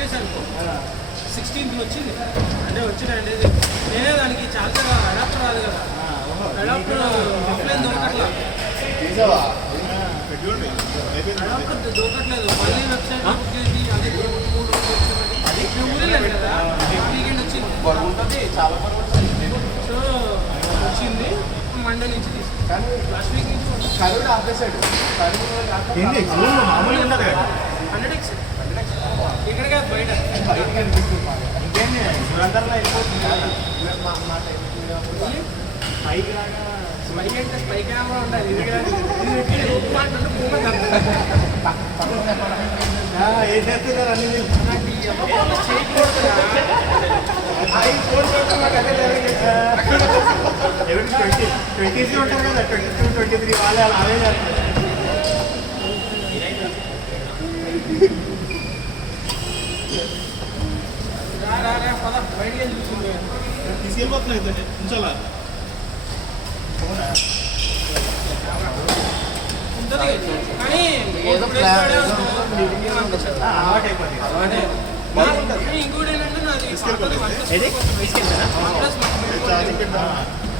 చేశాను 16th వచ్చింది అంటే వచ్చినండి నేనే దానికి చాలా అడాప్టర్ రాదు కదా అడాప్టర్ ఆఫ్లైన్ దొరకట్లా అడాప్టర్ దొరకట్లేదు మళ్ళీ వెబ్సైట్ బుక్ చేసి అది 3 ఊరిలేదు కదా వీకెండ్ వచ్చింది సో వచ్చింది మండే నుంచి తీసుకున్నాను లాస్ట్ వీక్ నుంచి మామూలుగా ఉండదు కదా 100x ఇక్కడ కాదు బయట ఇంకేంటి సురందర్లో వెళ్ళిపోతుంది పైకి రాగా స్పై అంటే స్పై కెమెరా ఉండాలి ఇది మాట్లాడు ఏం చేస్తున్నారు అన్ని ఎవరికి 20s ఉంటారు కదా 22, 23 వాళ్ళే అలా అవే చేస్తారు బయటకి చూసింది తీసుకెళ్ళిపోతున్నాయి ఉంచాలా ఉంటుంది కానీ ఇంకోటి ఏంటంటే నాది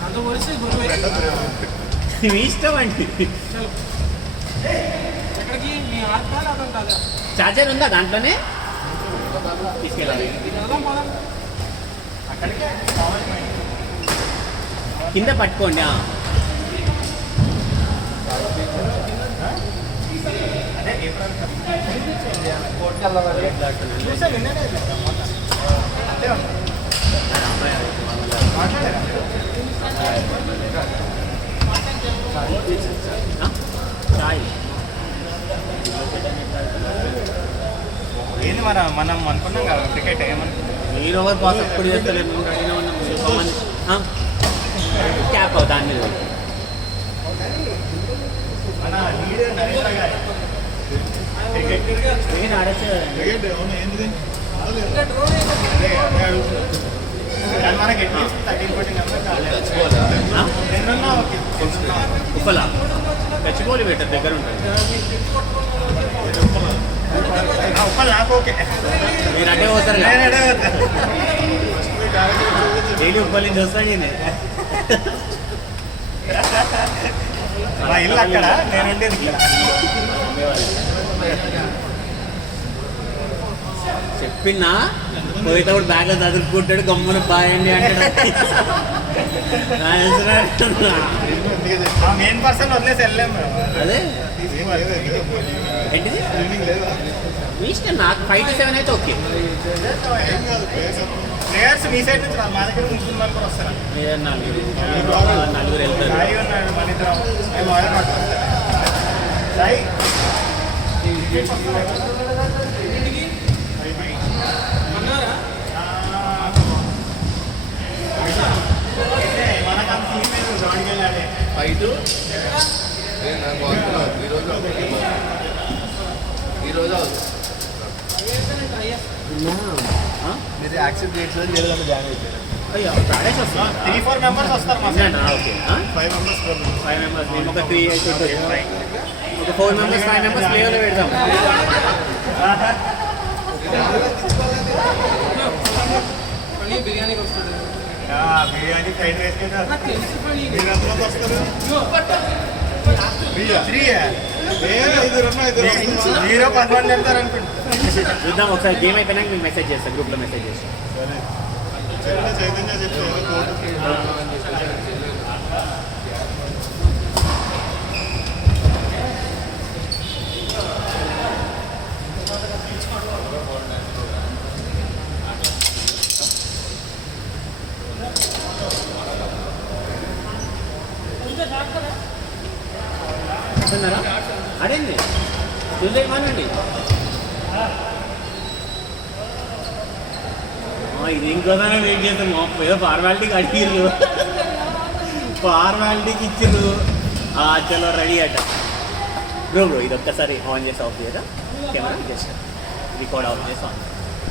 అంత వరిస్తే గురువు మీ ఇష్టం అండి ఎక్కడికి మీ ఆత్మాలు అర్థం కాదా చార్జర్ ఉందా దాంట్లోనే తీసుకెళ్ళాలి వెళ్దాం పోదాం కింద పట్టుకోండి ఏంది మనం అనుకున్నాం కదా క్రికెట్ ఏమనుకున్నాం మీరు ఓవర్ బాస్ ఎప్పుడు చేస్తలేదు క్యాప్ దాని మీద మన లీడర్ నరేంద్ర గారు నేను ఆడచ్చు మనకి at least 13-14 number రెండున్నా okay Uppala Gachibowli పెట్టారు దగ్గర ఉంటుంది ఉప్పల్ నాకు ఓకే మీరు అడ్డే పోతారు నేను అడే పోతాను డైలీ ఉప్పల్ నుంచి వస్తాను నేను మా ఇల్లు అక్కడ నేను ఉండేది ఇక్కడ చెప్పినా పోయేటప్పుడు బ్యాగ్లో చదువుకుంటాడు గమ్మున బాయండి అంటాడు మెయిన్ పర్సన్ వదిలేసి వెళ్ళాం అదే ఏంటిది మీ ఇష్టం నాకు 5 to 7 అయితే ఓకే ప్లేయర్స్ మీ సైడ్ నుంచి మా దగ్గర ముగ్గురు కూడా వస్తారు నలుగురు వెళ్తారు సాయి ఉన్నాడు మన ఇద్దరం మేము ఆర్డర్ పట్టుకుంటాం సాయి అన్నారా మనకు అంత టీం లేదు గ్రౌండ్కి వెళ్ళాలి ఈరోజు మీరు యాక్సెప్ట్ చేయట్లేదు లేదా జాయిన్ అయిపోయారు అయ్యో ఆడేసి వస్తాం 3-4 మెంబర్స్ వస్తారు మా సైడ్ ఓకే 5 మెంబర్స్ 5 మెంబర్స్ మేము ఒక 3 అయితే ఒక 4 మెంబర్స్ 5 మెంబర్స్ ప్లేయర్లో పెడతాం పని బిర్యానీకి వస్తుంది బిర్యానీ ఫ్రైడ్ రైస్ నాకు తెలుసు పని మీరు ఎంతమంది వస్తారు మీరు 10 మంది వెళ్తారు అనుకుంటా చూద్దాం ఒకసారి గేమ్ అయిపోయినాక మీకు మెసేజ్ చేస్తాను గ్రూప్లో మెసేజ్ చేస్తాను చైతన్య చెప్పి వస్తున్నారా అడేంది చూసేయమానండి ఇది ఇంకోసారి వెయిట్ చేస్తాం ఏదో ఫార్మాలిటీకి అడిగిర్రు ఫార్మాలిటీకి ఇచ్చిర్రు చలో రెడీ అట బ్రో ఇది ఒక్కసారి ఆన్ చేసి ఆఫ్ చేయరా కెమెరా జస్ట్ రికార్డ్ ఆఫ్ చేసి ఆన్